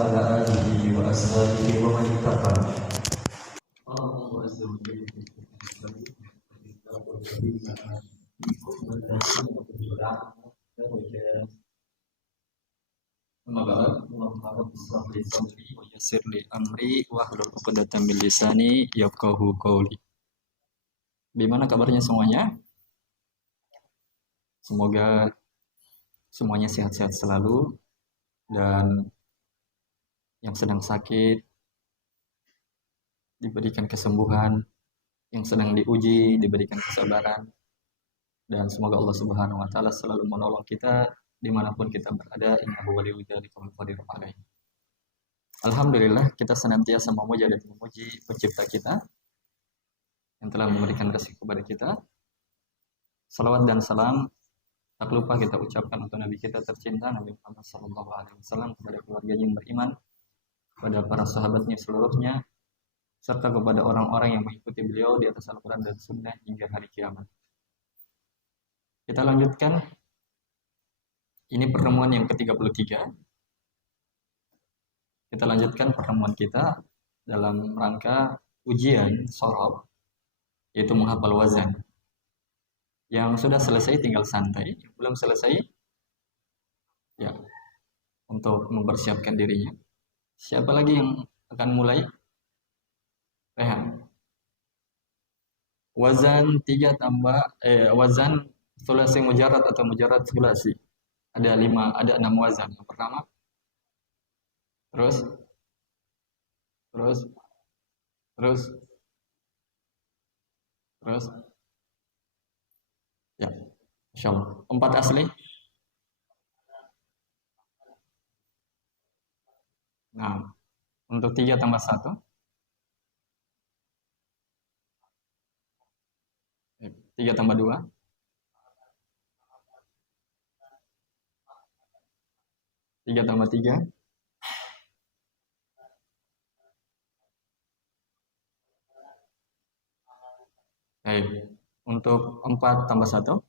وعلى آله وأصحابه ومن اتبع. قال الله عز وجل في الكتاب أما بعد اللهم رب اشرح لي صدري ويسر لي أمري واحلل عقدة من lisani yafqahu qawli. Bagaimana kabarnya semuanya? Semoga semuanya sehat-sehat selalu dan yang sedang sakit diberikan kesembuhan, yang sedang diuji diberikan kesabaran, dan semoga Allah Subhanahu wa taala selalu menolong kita dimanapun kita berada. Innahu waliyyu dzalika wal qadiru alaih. Alhamdulillah, kita senantiasa memuja dan memuji pencipta kita yang telah memberikan rezeki kepada kita. Salawat dan salam tak lupa kita ucapkan untuk Nabi kita tercinta Nabi Muhammad SAW, kepada keluarganya yang beriman, kepada para sahabatnya seluruhnya, serta kepada orang-orang yang mengikuti beliau di atas Al-Quran dan Sunnah hingga hari kiamat. Kita lanjutkan. Ini pertemuan yang ke-33. Kita lanjutkan pertemuan kita dalam rangka ujian shorob, yaitu menghafal wazan. Yang sudah selesai tinggal santai, yang belum selesai ya untuk mempersiapkan dirinya. Siapa lagi yang akan mulai? Rehan. Wazan 3 tambah wazan sulasi mujarrad atau mujarrad sulasi. Ada 6 wazan. Yang pertama, terus ya, insyaallah. 4 asli. Nah, untuk 3 tambah 1. 3 tambah 2. 3 tambah 3. Baik. Untuk 4 tambah 1.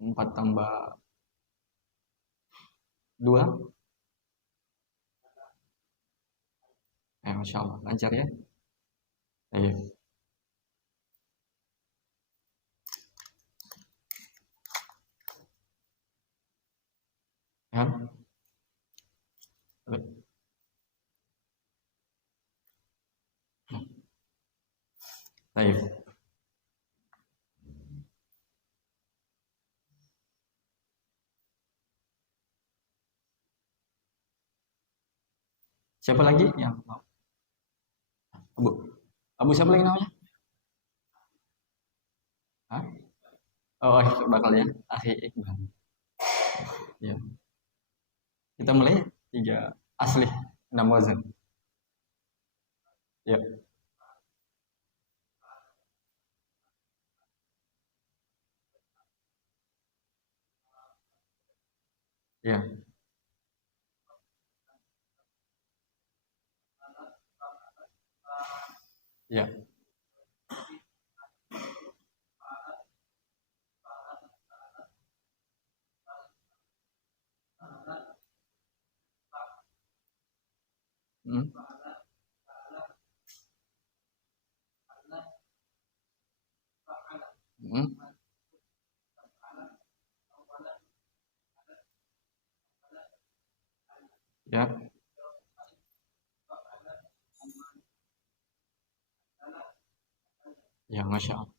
4 tambah 2. Masya Allah, lancar ya. Baik. Ya. Baik. Siapa lagi yang mau? Abu siapa lagi namanya? Hah? Oh, bakal ya. Akhi Iqbal. Ya. Kita mulai 3 asli 6 wazan. Ya. Ya. Ya. Hmm. Hmm. Ya. Ya, Masya Allah.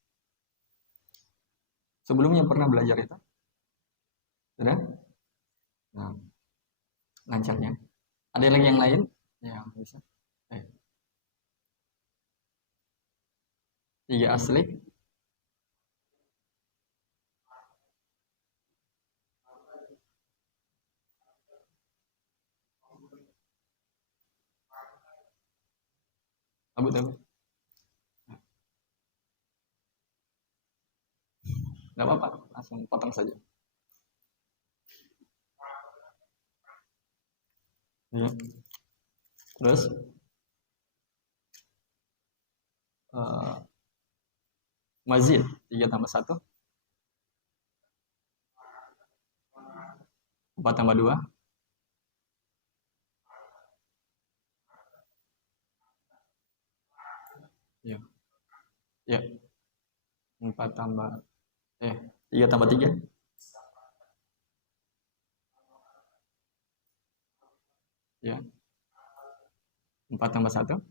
Sebelumnya pernah belajar itu? Sudah? Nah, lancarnya. Ada lagi yang lain? Yang bisa? 3 asli. Abu tahu? Gak apa-apa, langsung potong saja. Ya. Terus mazid 3 tambah 1. 4 tambah 2. Ya. Ya. 4 tambah 3 tambah 3. Ya. 4 tambah 1.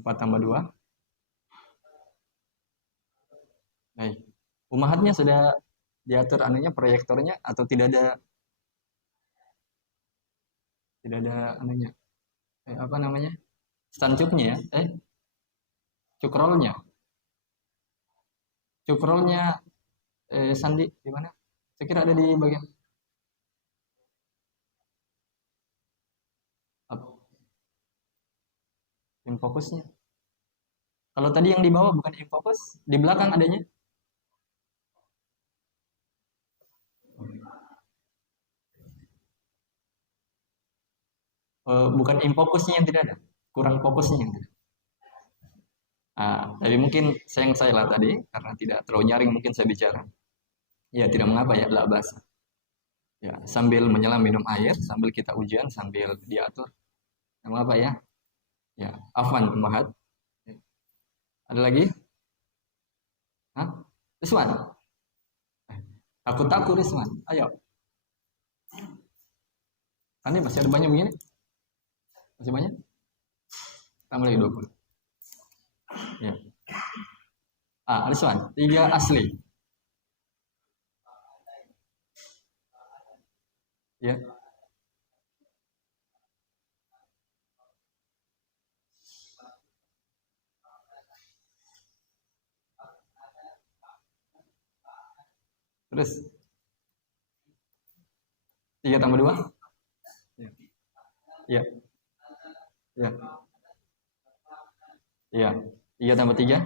4 tambah 2. Baik. Umahatnya sudah diatur anunya, proyektornya, atau tidak ada anunya. Apa namanya? Stancupnya ya? Cukrolnya. Cukrolnya Sandi di mana? Saya kira ada di bagian apa? Infokusnya. Kalau tadi yang di bawah bukan infokus, di belakang adanya. Bukan infokusnya yang tidak ada, kurang fokusnya yang tidak. Tapi mungkin sayang saya lah tadi karena tidak terlalu nyaring mungkin saya bicara. Ya tidak mengapa ya, lah bahasa. Ya sambil menyelam minum air, sambil kita ujian, sambil diatur. Tidak mengapa ya. Ya, afwan Mahat. Ya. Ada lagi? Hah? Rizwan? Aku takut Rizwan. Ayo. Ini masih ada banyak begini? Masih banyak? Tambah lagi 20. Ya. Rizwan, 3 asli. Ya. Terus 3 tambah 2? Ya. Ya. Ya. Ya. 3 tambah 3?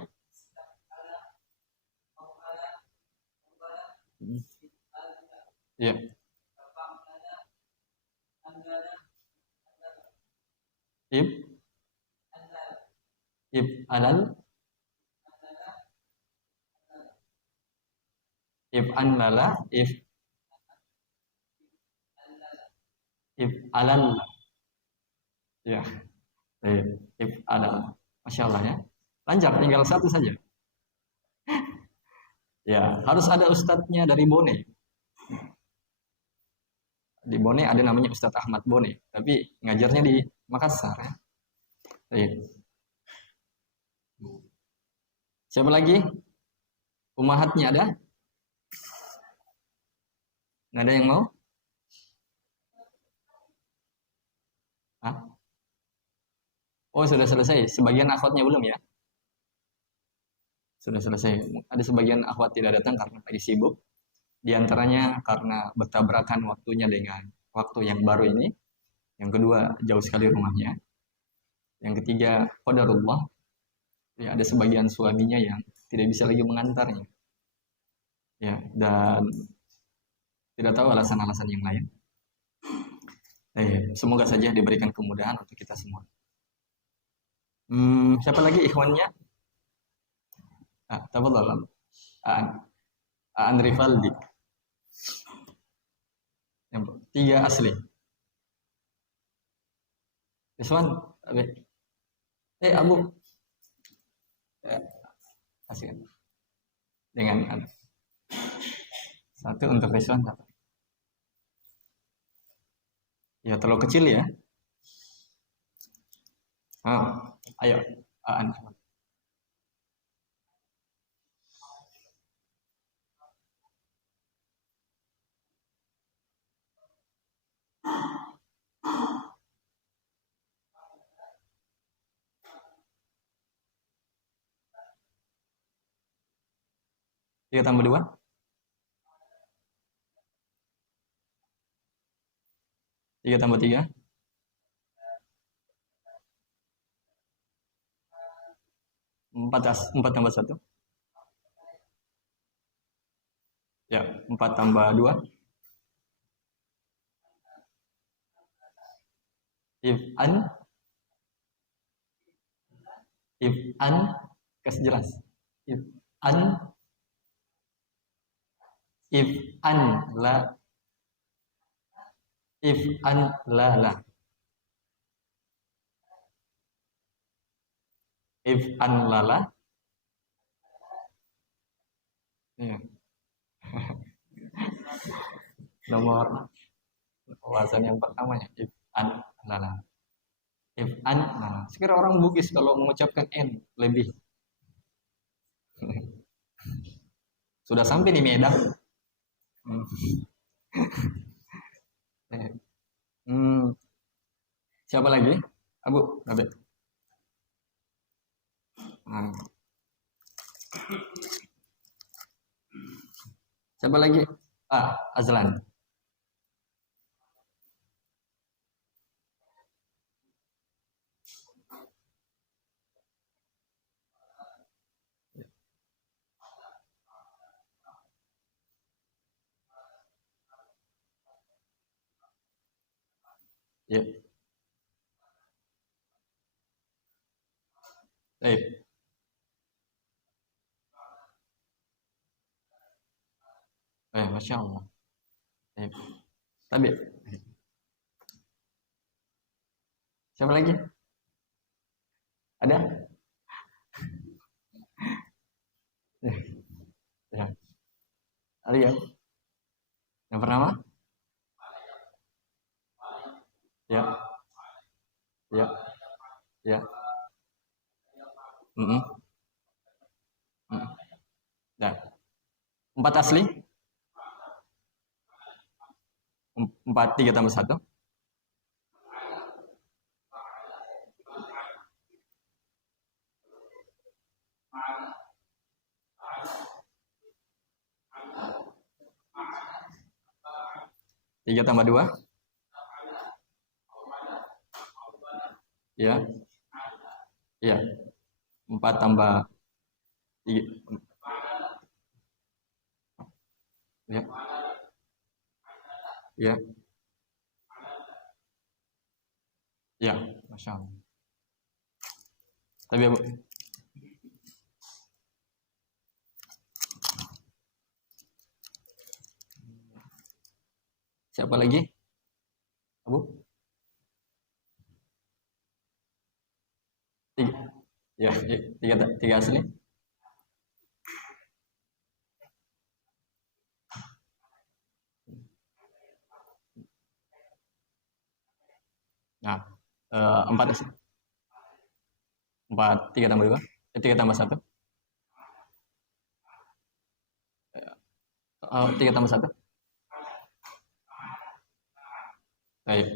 Ya. If if alal if anlala if alal ya. If alal. Masya Allah ya. Lancar, tinggal satu saja. Ya, harus ada ustadznya dari Bone. Di Bone ada namanya Ustadz Ahmad Bone, tapi ngajarnya di Makassar ya. Siapa lagi? Umahatnya ada? Nggak ada yang mau? Hah? Oh sudah selesai. Sebagian akhwatnya belum ya? Sudah selesai. Ada sebagian akhwat tidak datang karena lagi sibuk. Di antaranya karena bertabrakan waktunya dengan waktu yang baru ini. Yang kedua, jauh sekali rumahnya. Yang ketiga, qadarullah. Ya, ada sebagian suaminya yang tidak bisa lagi mengantarnya. Ya, dan tidak tahu alasan-alasan yang lain. Semoga saja diberikan kemudahan untuk kita semua. Siapa lagi ikhwannya? Tafadhal. Andri Valdi. Yang 3 asli. Rizwan, Abu. Asik. Dengan satu untuk Rizwan. Ya terlalu kecil ya. Ayo, Anda. Tiga tambah 2? 3 tambah 3? 4 tambah 1? Ya, 4 tambah 2? If an, kasih jelas. If an la If an lala. If an lala. Ya. Nomor wazan yang pertama ya. If an lala. If an lala. Sekarang orang Bugis kalau mengucapkan n lebih. Sudah sampai di Medan. Hmm. Hmm. Siapa lagi? Abu, Abe. Hmm. Siapa lagi? Azlan. Ya. Baik. Masya Allah. Baik. Tapi siapa lagi? Ada? Ya. Ada ya? Yang pertama? Ya, ya, ya. Mm-mm. Mm-mm. Ya. Empat asli? Empat, tiga tambah satu? Tiga tambah dua? Ya, ya. Empat tambah tiga? Ya, ya, ya. Masya Allah. Tapi Abu, siapa lagi? Abu? Tiga. Ya, ya. Tiga asli? Nah, empat asli. Empat, tiga tambah dua? Tiga tambah satu? Tiga tambah satu? Baik.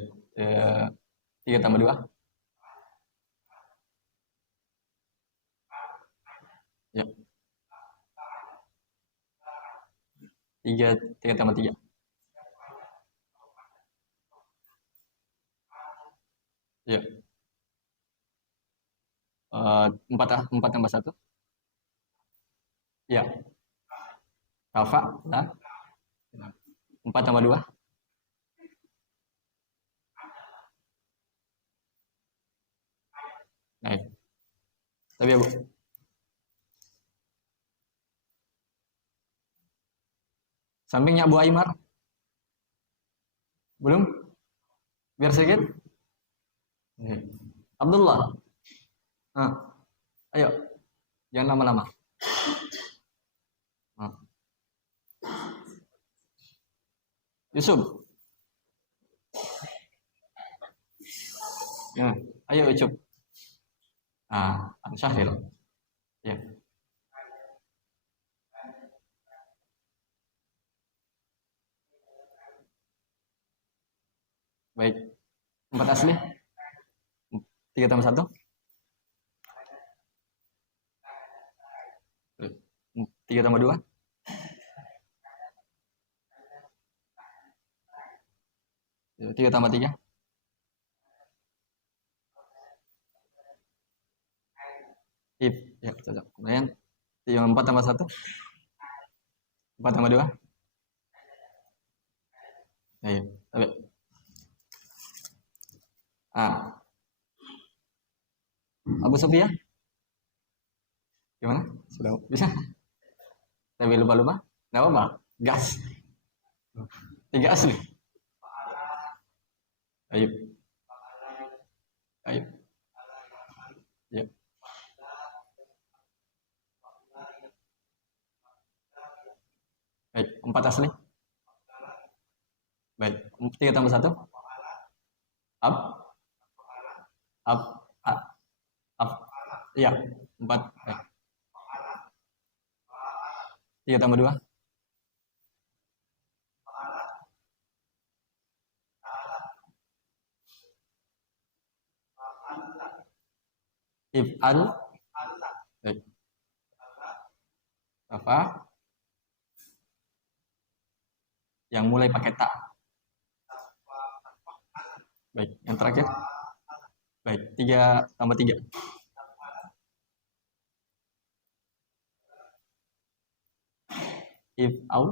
Tiga tambah dua? Ya. Tiga, tiga tambah tiga? Ya. Empat tambah satu? Ya. Rafa? Nah. Empat tambah dua? Baik. Tapi ya Bu, sampingnya Abu Aymar? Belum? Biar sedikit. Abdullah. Ayo, jangan lama-lama. Yusuf. Ya. Ayo Ucup. Syahril. Ya. Baik. Empat asli? Tiga tambah satu? Tiga tambah dua? Tiga tambah tiga? If. Ya, cocok. Kemudian tiga empat tambah satu? Empat tambah dua? Ayo. Tapi. Abu Sofia? Gimana? Sudah bisa? Tapi lupa-lupa? Gak apa-apa. Gas. Tiga asli. Baik, baik. Ya, baik. 4 asli. Baik. 3 tambah 1. Ab, ab, ab, ab. Iya, 4. Baik. 3 tambah 2. If'al. Baik. Apa? Yang mulai pakai tak. Baik. Yang terakhir. Baik. 3 tambah 3. If'al.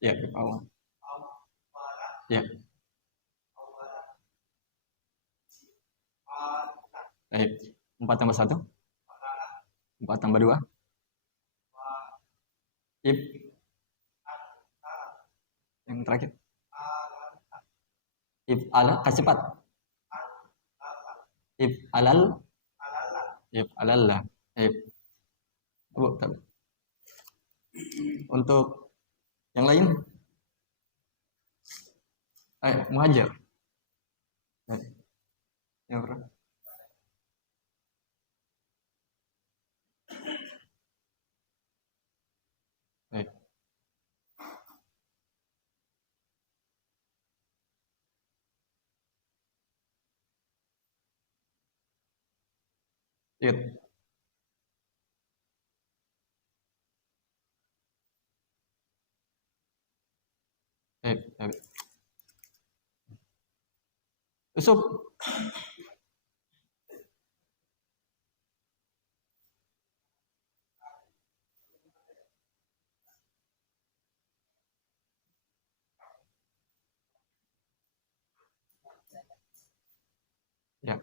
Ya, if'al. Ya. Baik. 4 tambah 1. 4 tambah 2. If. Yang terakhir. If ala kasih cepat. If alal. If alalla. If. Bu, untuk yang lain. Ayo, muhajir. Baik. Yang berapa? Baik. Lihat. Baik, baik. Yusuf. Ya.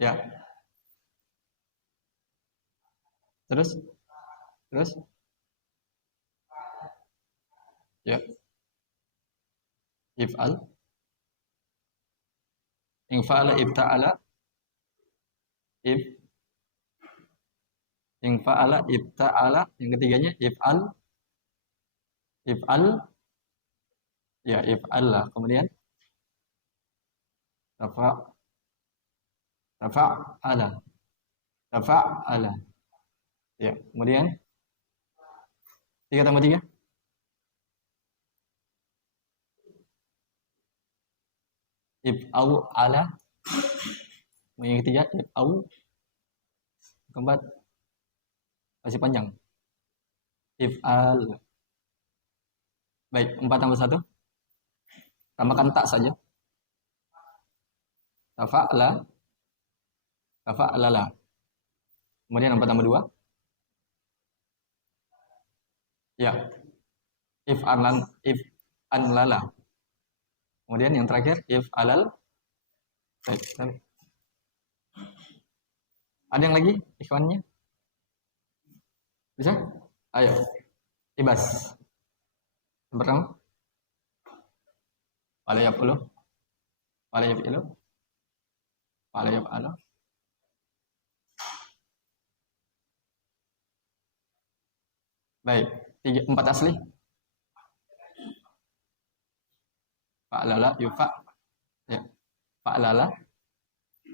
Ya. Terus? Terus? Ya. If'al. Infa'ala ibta'ala. If. Infa'ala ibta'ala. Yang ketiganya if'al. If'al. Ya, if'al lah. Kemudian rafa. Rafa'ala. Rafa'ala. Ya. Kemudian 3 tambah 3. If'au ala. Yang ketiga if'au. Keempat masih panjang. If'al. Baik, 4 tambah 1. Tambahkan tak saja. Rafa'la. Rafa'lala. Kemudian 4 tambah 2. Ya. If'anlala. Kemudian yang terakhir if'alal. Baik, baik. Ada yang lagi ikhwannya? Bisa? Ayo. Ibas. Yang pertama. Wala yaf'ulu. Wala yaf'ilu. Wala yaf'alu. Baik. 4 asli. Fa'lala yufa'. Ya. Fa'lala.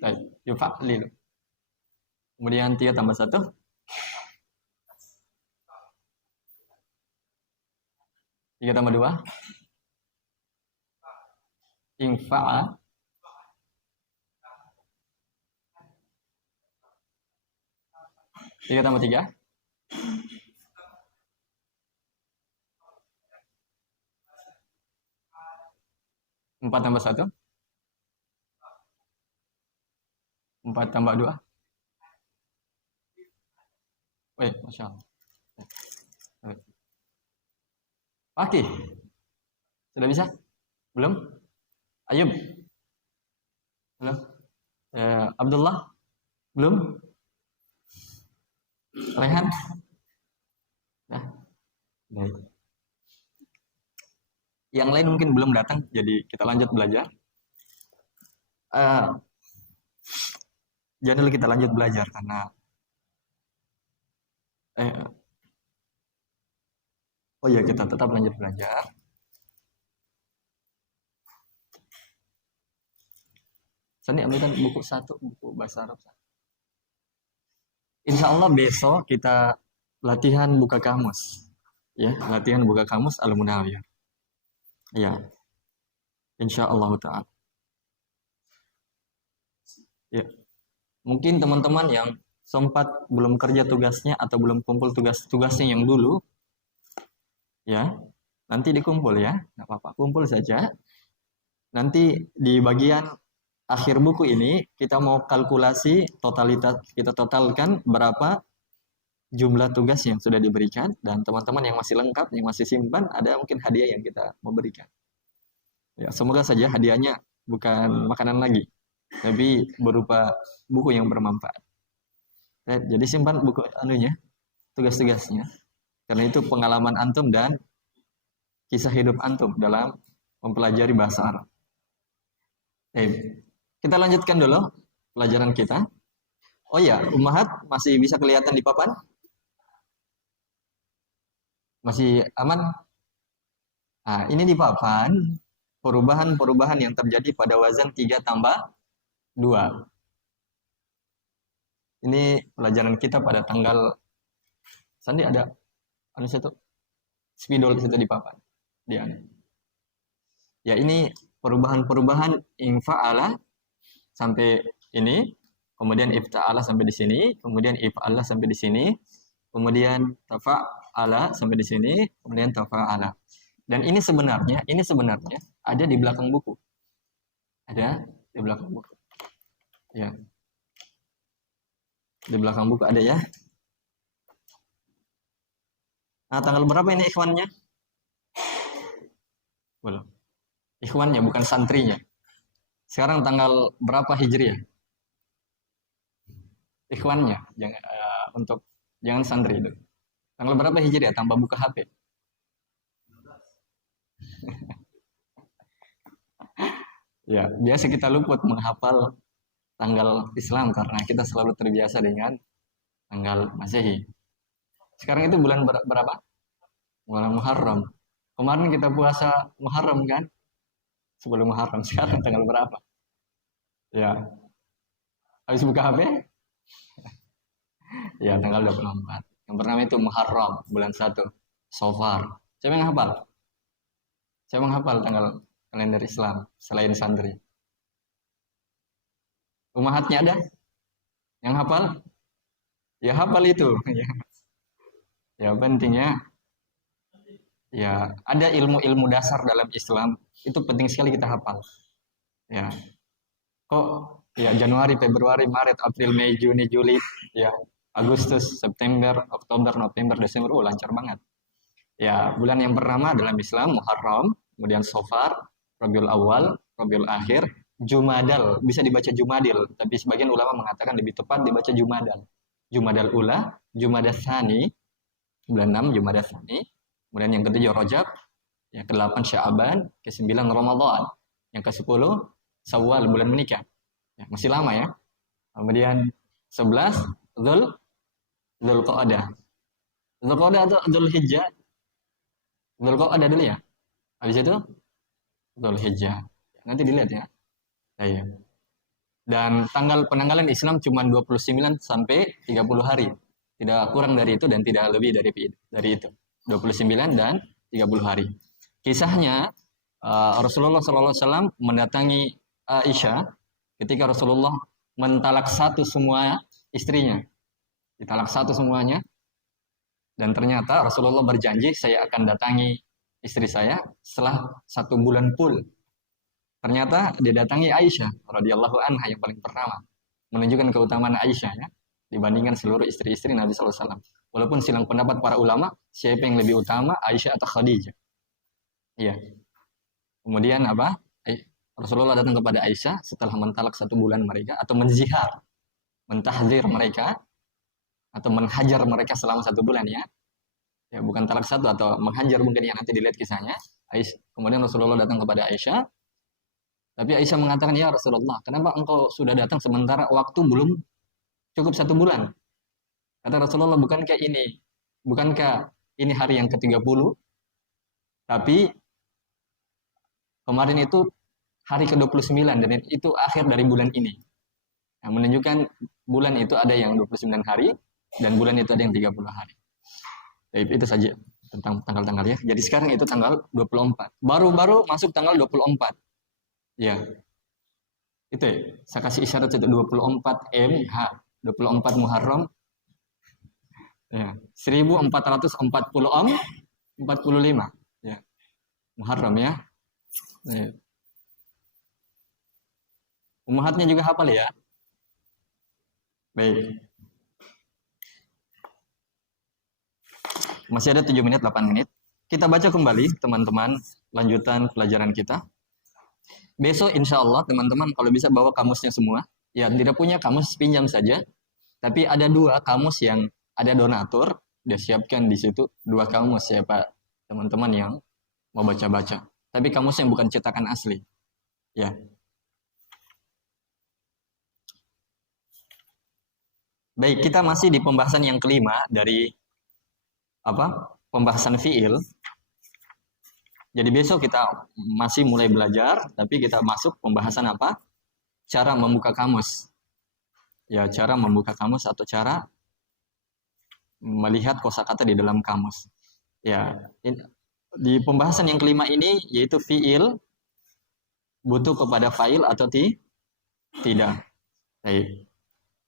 Baik. Yufa'lilu. Kemudian 3 tambah 1. Tiga tambah 2. Ingfa'a. 3 tambah 3. 4 tambah 1. 4 tambah 2. Wih, Masya Allah. Oke. Sudah bisa? Belum? Ayub? Belum? Abdullah? Belum? Rehan? Nah, baik. Yang lain mungkin belum datang, jadi kita lanjut belajar. Eh, Jangan dulu kita lanjut belajar karena eh, oh ya kita tetap lanjut belajar. Sani ambilkan buku satu, buku bahasa Arab. Insya Allah besok kita latihan buka kamus, ya latihan buka kamus Al-Munawwir. Ya, insya Allah taala. Ya, mungkin teman-teman yang sempat belum kerja tugasnya atau belum kumpul tugas-tugasnya yang dulu, ya nanti dikumpul ya, nggak apa-apa, kumpul saja. Nanti di bagian akhir buku ini kita mau kalkulasi totalitas, kita totalkan berapa jumlah tugas yang sudah diberikan, dan teman-teman yang masih lengkap, yang masih simpan, ada mungkin hadiah yang kita mau berikan. Ya, semoga saja hadiahnya bukan makanan lagi, tapi berupa buku yang bermanfaat. Ya, jadi simpan buku anunya, tugas-tugasnya, karena itu pengalaman antum dan kisah hidup antum dalam mempelajari bahasa Arab. Kita lanjutkan dulu pelajaran kita. Oh ya, ummahat masih bisa kelihatan di papan? Masih aman? Nah, ini di papan perubahan-perubahan yang terjadi pada wazan 3 tambah 2. Ini pelajaran kita pada tanggal Sandi ada anu satu spidol itu di papan. Dia. Ya, ini perubahan-perubahan infa'ala sampai ini, kemudian ifta'ala sampai di sini, kemudian if'ala sampai di sini, kemudian tafa'ala sampai di sini, kemudian tafa'ala. Dan ini sebenarnya ada di belakang buku. Ada di belakang buku. Ya. Di belakang buku ada ya. Nah, tanggal berapa ini ikhwannya? Belum. Ikhwannya bukan santrinya. Sekarang tanggal berapa Hijriah? Ikhwannya, jangan jangan santri itu. Tanggal berapa Hijriah? Tanpa buka HP. Ya, biasa kita luput menghafal tanggal Islam karena kita selalu terbiasa dengan tanggal Masehi. Sekarang itu bulan berapa? Bulan Muharram. Kemarin kita puasa Muharram kan? Sebelum Muharram. Sekarang tanggal berapa? Ya. Habis buka HP? Ya, tanggal 24. Yang pertama itu Muharram, bulan 1. Safar. Siapa yang hafal? Saya menghafal tanggal kalender Islam selain santri. Umahatnya ada? Yang hafal? Ya hafal itu. Ya pentingnya ya ada ilmu-ilmu dasar dalam Islam itu penting sekali kita hafal. Ya. Kok ya Januari, Februari, Maret, April, Mei, Juni, Juli, ya Agustus, September, Oktober, November, Desember, lancar banget. Ya, bulan yang pertama dalam Islam Muharram, kemudian Safar, Rabiul Awal, Rabiul Akhir, Jumadal, bisa dibaca Jumadil, tapi sebagian ulama mengatakan lebih tepat dibaca Jumadal. Jumadal Ula, Jumadal Tsani, bulan 6 Jumadal Tsani, kemudian yang ke-7 Rajab, yang ke-8 Sya'ban, ke-9 Ramadan, yang ke-10 Syawal, bulan menikah. Ya, masih lama ya. Kemudian 11 Dzulqa'dah. Dzulqa'dah atau Dzulhijjah? Dzulqa'dah dulu ya. Habis itu Dzulhijjah. Nanti dilihat ya. Ya. Dan tanggal penanggalan Islam cuma 29 sampai 30 hari. Tidak kurang dari itu dan tidak lebih dari itu. 29 dan 30 hari. Kisahnya Rasulullah SAW mendatangi Aisyah ketika Rasulullah mentalak satu semua istrinya. Ditalak satu semuanya. Dan ternyata Rasulullah berjanji saya akan datangi istri saya setelah 1 bulan full. Ternyata didatangi Aisyah radhiyallahu anha yang paling pertama, menunjukkan keutamaan Aisyah ya dibandingkan seluruh istri-istri Nabi SAW. Walaupun silang pendapat para ulama siapa yang lebih utama, Aisyah atau Khadijah. Iya. Kemudian apa? Rasulullah datang kepada Aisyah setelah mentalak 1 bulan mereka atau menzihar, mentahdzir mereka atau menghajar mereka selama 1 bulan ya. Ya, bukan talak satu atau menghajar mungkin yang nanti dilihat kisahnya. Kemudian Rasulullah datang kepada Aisyah, tapi Aisyah mengatakan, ya Rasulullah, kenapa engkau sudah datang sementara waktu belum cukup 1 bulan? Kata Rasulullah, bukankah ini hari yang ke-30, tapi kemarin itu hari ke-29 dan itu akhir dari bulan ini. Yang menunjukkan bulan itu ada yang 29 hari dan bulan itu ada yang 30 hari. Jadi itu saja tentang tanggal-tanggal ya. Jadi sekarang itu tanggal 24. Baru-baru masuk tanggal 24. Ya. Itu ya. Saya kasih isyarat itu 24 MH, 24 Muharram. Ya. 1440 Om 45. Ya. Muharram ya. Ya. Ummahatnya juga hafal ya. Baik. Masih ada 7 menit, 8 menit. Kita baca kembali teman-teman lanjutan pelajaran kita. Besok insya Allah teman-teman kalau bisa bawa kamusnya semua. Ya tidak punya kamus pinjam saja. Tapi ada 2 kamus yang ada donatur. Dia siapkan di situ 2 kamus ya Pak teman-teman yang mau baca-baca. Tapi kamus yang bukan cetakan asli. Ya. Baik, kita masih di pembahasan yang kelima dari pembahasan fiil. Jadi besok kita masih mulai belajar, tapi kita masuk pembahasan apa? Cara membuka kamus. Ya, cara membuka kamus atau cara melihat kosakata di dalam kamus. Ya, di pembahasan yang kelima ini yaitu fiil butuh kepada fa'il atau tidak. Baik.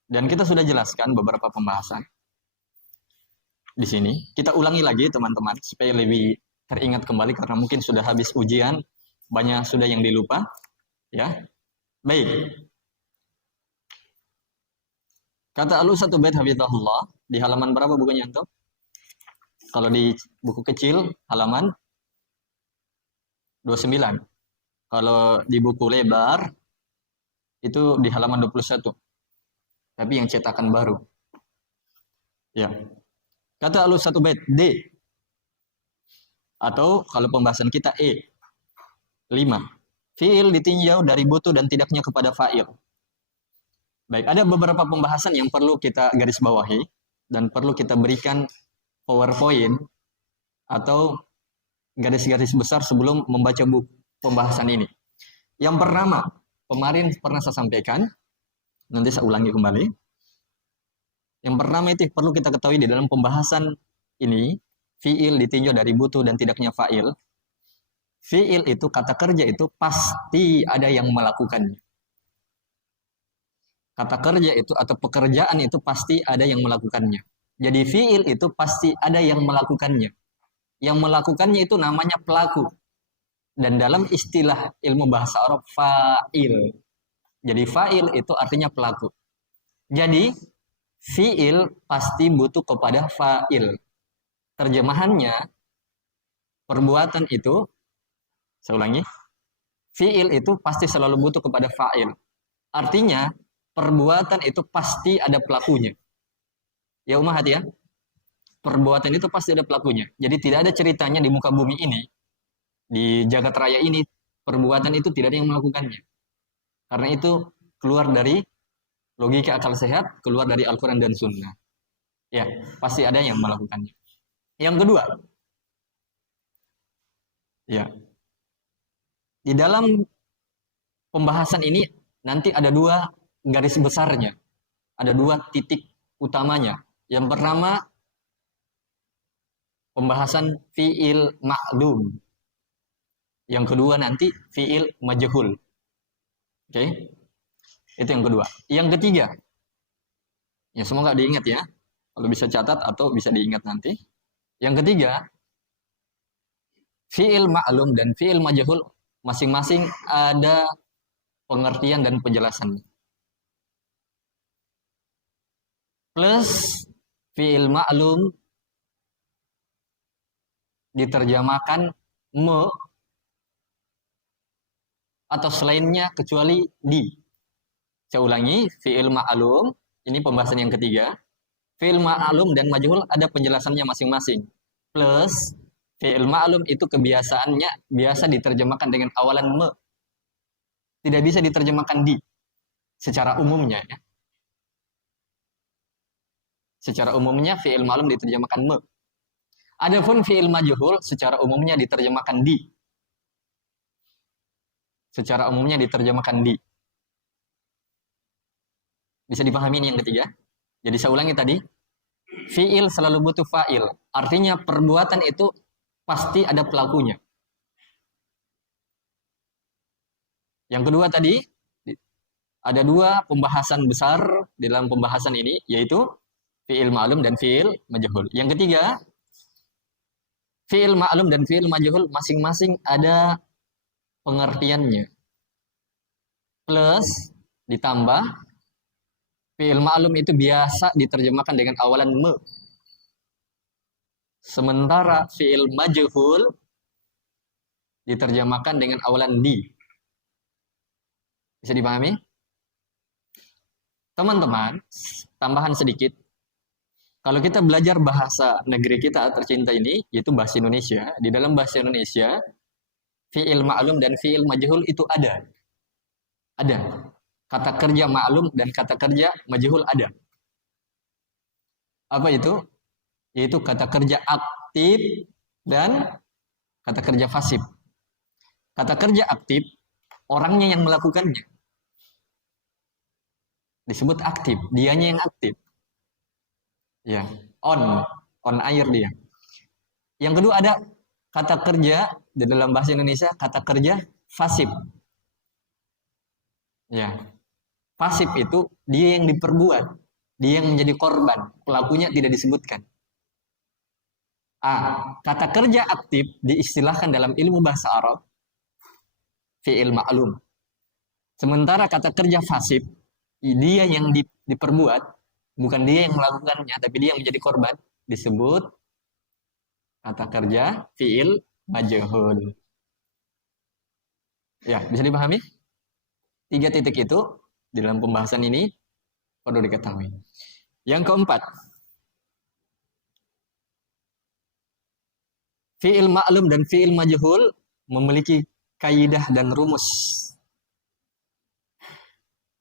Dan kita sudah jelaskan beberapa pembahasan di sini. Kita ulangi lagi teman-teman supaya lebih teringat kembali karena mungkin sudah habis ujian, banyak sudah yang dilupa. Ya. Baik. Kata Al-Ustadz Ubaid Hafizahullah di halaman berapa bukunya antum? Kalau di buku kecil halaman 29. Kalau di buku lebar itu di halaman 21. Tapi yang cetakan baru. Ya. Kata Al-Ustadz Ubaid D. Atau kalau pembahasan kita E. 5. Fi'il ditinjau dari butuh dan tidaknya kepada fa'il. Baik, ada beberapa pembahasan yang perlu kita garis bawahi dan perlu kita berikan PowerPoint atau garis-garis besar sebelum membaca buku pembahasan ini. Yang pertama, kemarin pernah saya sampaikan, nanti saya ulangi kembali. Yang pertama itu perlu kita ketahui di dalam pembahasan ini, fi'il ditinjau dari butuh dan tidaknya fa'il. Fi'il itu, kata kerja itu pasti ada yang melakukannya. Kata kerja itu atau pekerjaan itu pasti ada yang melakukannya. Jadi fi'il itu pasti ada yang melakukannya. Yang melakukannya itu namanya pelaku. Dan dalam istilah ilmu bahasa Arab, fa'il. Jadi fa'il itu artinya pelaku. Jadi fi'il pasti butuh kepada fa'il. Terjemahannya, perbuatan itu, saya ulangi, fi'il itu pasti selalu butuh kepada fa'il. Artinya, perbuatan itu pasti ada pelakunya. Ya umat ya, perbuatan itu pasti ada pelakunya. Jadi tidak ada ceritanya di muka bumi ini, di jagat raya ini, perbuatan itu tidak ada yang melakukannya. Karena itu keluar dari logika akal sehat, keluar dari Al-Quran dan Sunnah. Ya, pasti ada yang melakukannya. Yang kedua, ya, di dalam pembahasan ini nanti ada 2 garis besarnya, ada 2 titik utamanya. Yang pertama, pembahasan fi'il ma'lum. Yang kedua nanti fi'il majhul. Oke, itu yang kedua. Yang ketiga, ya semoga diingat ya, kalau bisa catat atau bisa diingat nanti. Yang ketiga, fi'il ma'lum dan fi'il majhul masing-masing ada pengertian dan penjelasan. Plus fi'il ma'lum diterjemahkan me atau selainnya kecuali di. Saya ulangi, fi'il ma'lum, ini pembahasan yang ketiga. Fi'il ma'lum dan majhul ada penjelasannya masing-masing. plus fi'il ma'lum itu kebiasaannya biasa diterjemahkan dengan awalan me. Tidak bisa diterjemahkan di secara umumnya ya. Secara umumnya fi'il ma'lum diterjemahkan me. Adapun fi'il majhul secara umumnya diterjemahkan di. Secara umumnya diterjemahkan di. Bisa dipahami ini yang ketiga? Jadi saya ulangi tadi, fi'il selalu butuh fa'il. Artinya perbuatan itu pasti ada pelakunya. Yang kedua tadi, ada dua pembahasan besar dalam pembahasan ini, yaitu fi'il ma'lum dan fi'il majhul. Yang ketiga, fi'il ma'lum dan fi'il majhul masing-masing ada pengertiannya. Plus, ditambah, fi'il ma'lum itu biasa diterjemahkan dengan awalan me. Sementara fi'il majhul diterjemahkan dengan awalan di. Bisa dipahami? Teman-teman, tambahan sedikit. Kalau kita belajar bahasa negeri kita tercinta ini, yaitu bahasa Indonesia, di dalam bahasa Indonesia, fi'il ma'lum dan fi'il majhul itu ada. Ada. Kata kerja ma'lum dan kata kerja majhul ada. Apa itu? Yaitu kata kerja aktif dan kata kerja pasif. Kata kerja aktif, orangnya yang melakukannya. Disebut aktif, dianya yang aktif. Ya, on air dia. Yang kedua ada kata kerja di dalam bahasa Indonesia, kata kerja pasif. Ya, pasif itu dia yang diperbuat, dia yang menjadi korban, pelakunya tidak disebutkan. Kata kerja aktif diistilahkan dalam ilmu bahasa Arab fi'il ma'lum. Sementara kata kerja pasif, dia yang diperbuat, bukan dia yang melakukannya, tapi dia yang menjadi korban, disebut kata kerja fi'il majhul. Ya, bisa dipahami? 3 titik itu di dalam pembahasan ini perlu diketahui. Yang keempat, fi'il ma'lum dan fi'il majhul memiliki kaidah dan rumus.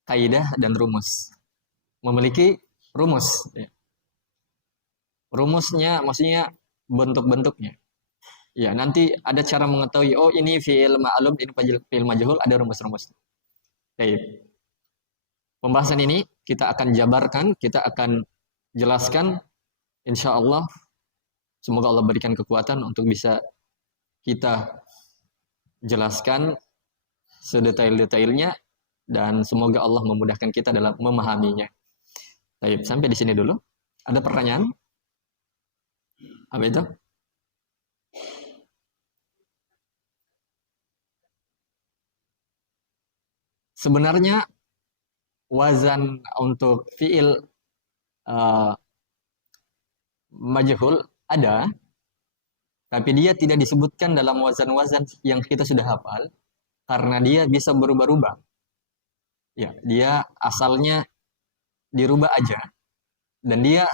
Kaidah dan rumus. Memiliki rumus. Rumusnya maksudnya bentuk-bentuknya. Ya, nanti ada cara mengetahui, oh ini fi'il ma'lum, ini fi'il majhul, ada rumus-rumus. Baik. Pembahasan ini kita akan jabarkan, kita akan jelaskan, insya Allah. Semoga Allah berikan kekuatan untuk bisa kita jelaskan sedetail-detailnya dan semoga Allah memudahkan kita dalam memahaminya. Baik, sampai di sini dulu. Ada pertanyaan? Apa itu? Sebenarnya wazan untuk fi'il majhul ada, tapi dia tidak disebutkan dalam wazan-wazan yang kita sudah hafal karena dia bisa berubah-ubah. Ya, dia asalnya dirubah aja. Dan dia,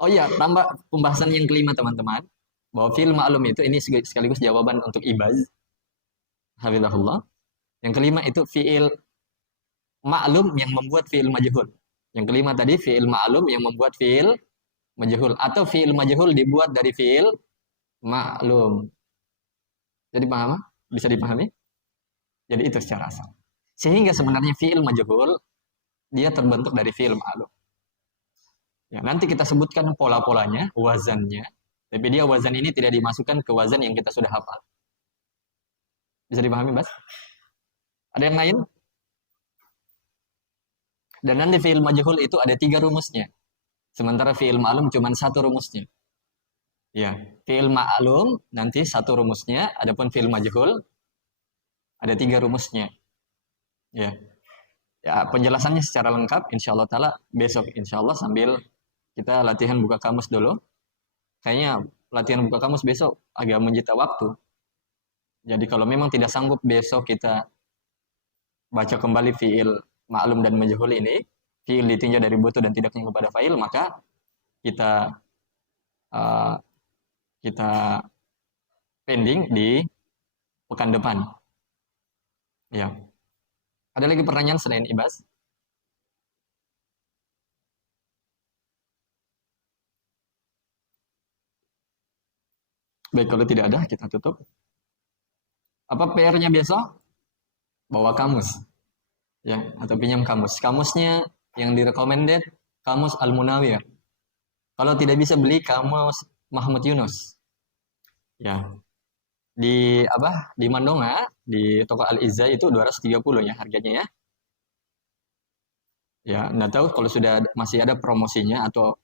oh ya, tambah pembahasan yang kelima teman-teman, bahwa fi'il ma'lum itu ini sekaligus jawaban untuk Ibaz. Hafizahullah. Yang kelima itu fi'il ma'lum yang membuat fi'il majhul. Yang kelima tadi fi'il ma'lum yang membuat fi'il majhul atau fi'il majhul dibuat dari fi'il ma'lum. Jadi paham? Bisa dipahami? Jadi itu secara asal. Sehingga sebenarnya fi'il majhul dia terbentuk dari fi'il ma'lum. Ya, nanti kita sebutkan pola-polanya, wazannya. Tapi dia wazan ini tidak dimasukkan ke wazan yang kita sudah hafal. Bisa dipahami, Bas? Ada yang lain? Dan nanti fi'il majhul itu ada 3 rumusnya. Sementara fi'il ma'lum cuma 1 rumusnya. Ya, fi'il ma'lum nanti 1 rumusnya, adapun fi'il majhul ada 3 rumusnya. Ya. Ya, penjelasannya secara lengkap insya Allah ta'ala besok insya Allah sambil kita latihan buka kamus dulu. Kayaknya latihan buka kamus besok agak menyita waktu. Jadi kalau memang tidak sanggup besok kita baca kembali fi'il ma'lum dan majhul ini, fi'il ditinjau dari butuh dan tidaknya kepada fa'il, maka kita kita pending di pekan depan. Ya. Ada lagi pertanyaan selain Ibas? Baik, kalau tidak ada, kita tutup. Apa PR-nya besok? Bawa kamus. Ya, atau pinjam kamus. Kamusnya yang direkomended, kamus Al-Munawir. Kalau tidak bisa beli kamus Mahmud Yunus. Ya. Di Mandonga, di toko Al-Izza itu 230 ya harganya ya. Ya, enggak tahu kalau sudah masih ada promosinya atau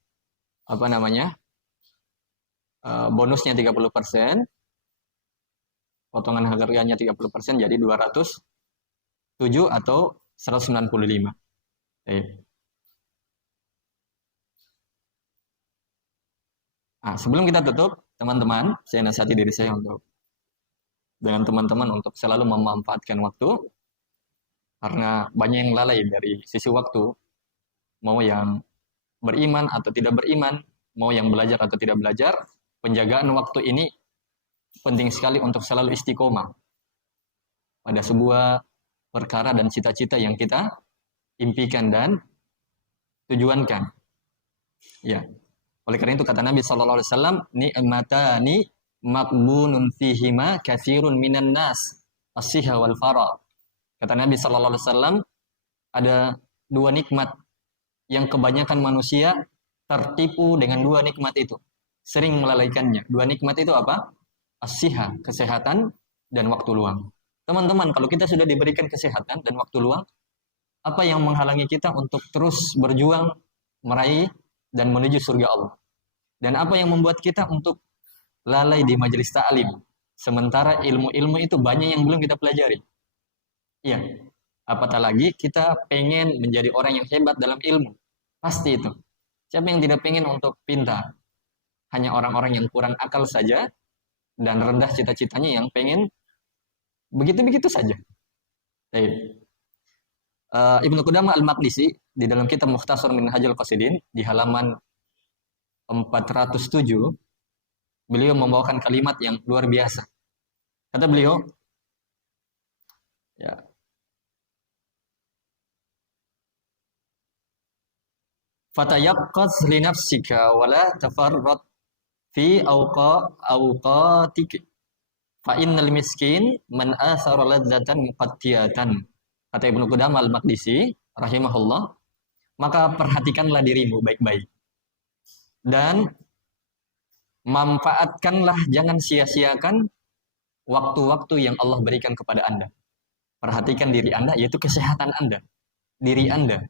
bonusnya 30%, potongan harganya 30% jadi 207 atau 195. Nah, sebelum kita tutup, teman-teman, saya nasihati diri saya dengan teman-teman untuk selalu memanfaatkan waktu, karena banyak yang lalai dari sisi waktu, mau yang beriman atau tidak beriman, mau yang belajar atau tidak belajar, penjagaan waktu ini penting sekali untuk selalu istiqomah pada sebuah perkara dan cita-cita yang kita impikan dan tujuankan. Ya. Oleh karena itu kata Nabi SAW, ni'matani maqbunun fihima katsirun minan nas, as-siha wal faragh. Kata Nabi SAW, ada dua nikmat yang kebanyakan manusia tertipu dengan dua nikmat itu, sering melalaikannya. Dua nikmat itu apa? As-siha, kesehatan, dan waktu luang. Teman-teman, kalau kita sudah diberikan kesehatan dan waktu luang, apa yang menghalangi kita untuk terus berjuang meraih dan menuju surga Allah? Dan apa yang membuat kita untuk lalai di majelis ta'lim? Sementara ilmu-ilmu itu banyak yang belum kita pelajari. Iya. Apatah lagi kita pengen menjadi orang yang hebat dalam ilmu. Pasti itu. Siapa yang tidak pengen untuk pintar? Hanya orang-orang yang kurang akal saja dan rendah cita-citanya yang pengen begitu-begitu saja. Baik. Ibnu Qudamah Al-Maqdisi di dalam kitab Mukhtasar Minhajul Qasidin di halaman 407, beliau membawakan kalimat yang luar biasa. Kata beliau, ya, fatayaqqaz li nafsika wa la tafarrat fi awqatik fa innal miskin man athara ladzatan muqattiyatan. Kata Ibnu Qudamah Al-Maqdisi rahimahullah, maka perhatikanlah dirimu baik-baik dan manfaatkanlah, jangan sia-siakan waktu-waktu yang Allah berikan kepada Anda. Perhatikan diri Anda, yaitu kesehatan Anda, diri Anda.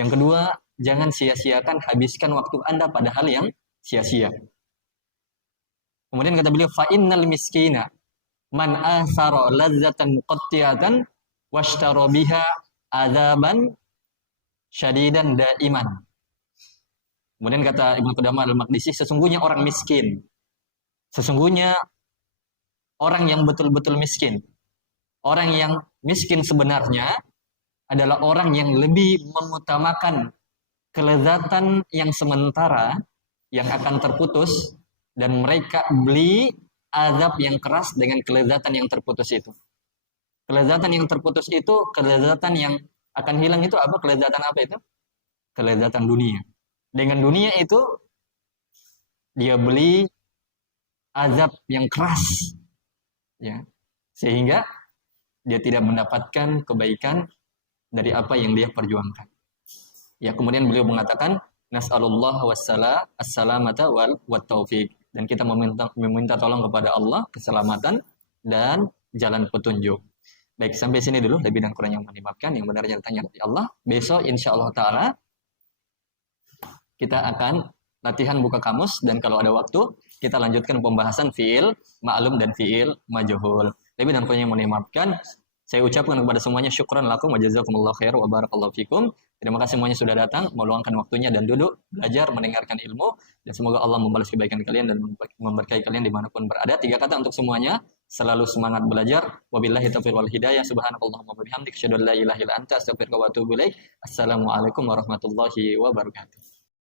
Yang kedua, jangan sia-siakan, habiskan waktu Anda pada hal yang sia-sia. Kemudian kata beliau, fa innal miskina man athara ladzatan muqattiyatan washtara biha adzaban syadidan daiman. Kemudian kata Ibnu Qudamah Al-Maqdisi, sesungguhnya orang miskin, sesungguhnya orang yang betul-betul miskin, orang yang miskin sebenarnya adalah orang yang lebih mengutamakan kelezatan yang sementara yang akan terputus, dan mereka beli azab yang keras dengan kelezatan yang terputus itu. Kelezatan yang terputus itu, kelezatan yang akan hilang itu apa? Kelezatan apa itu? Kelezatan dunia. Dengan dunia itu dia beli azab yang keras, ya, sehingga dia tidak mendapatkan kebaikan dari apa yang dia perjuangkan. Ya, kemudian beliau mengatakan, nas'alullah as-salamata wal taufiq, dan kita meminta tolong kepada Allah keselamatan dan jalan petunjuk. Baik, sampai sini dulu, lebih dan kurang yang menyebabkan, yang benarnya ditanya dari Allah. Besok insyaallah taala kita akan latihan buka kamus, dan kalau ada waktu kita lanjutkan pembahasan fiil ma'lum dan fiil majhul. Lebih dan kurang yang menyebabkan, saya ucapkan kepada semuanya syukran lakum wa jazakumullahu khair wa barakallahu fikum. Terima kasih semuanya sudah datang, meluangkan waktunya dan duduk belajar mendengarkan ilmu, dan semoga Allah membalas kebaikan kalian dan memberkahi kalian dimanapun berada. 3 kata untuk semuanya, selalu semangat belajar. Wabillahi taufiq wal hidayah. Subhanakallahumma wa bihamdik, asyhadu an la ilaha illa anta, astaghfiruka wa atubu ilaik. Assalamualaikum warahmatullahi wabarakatuh.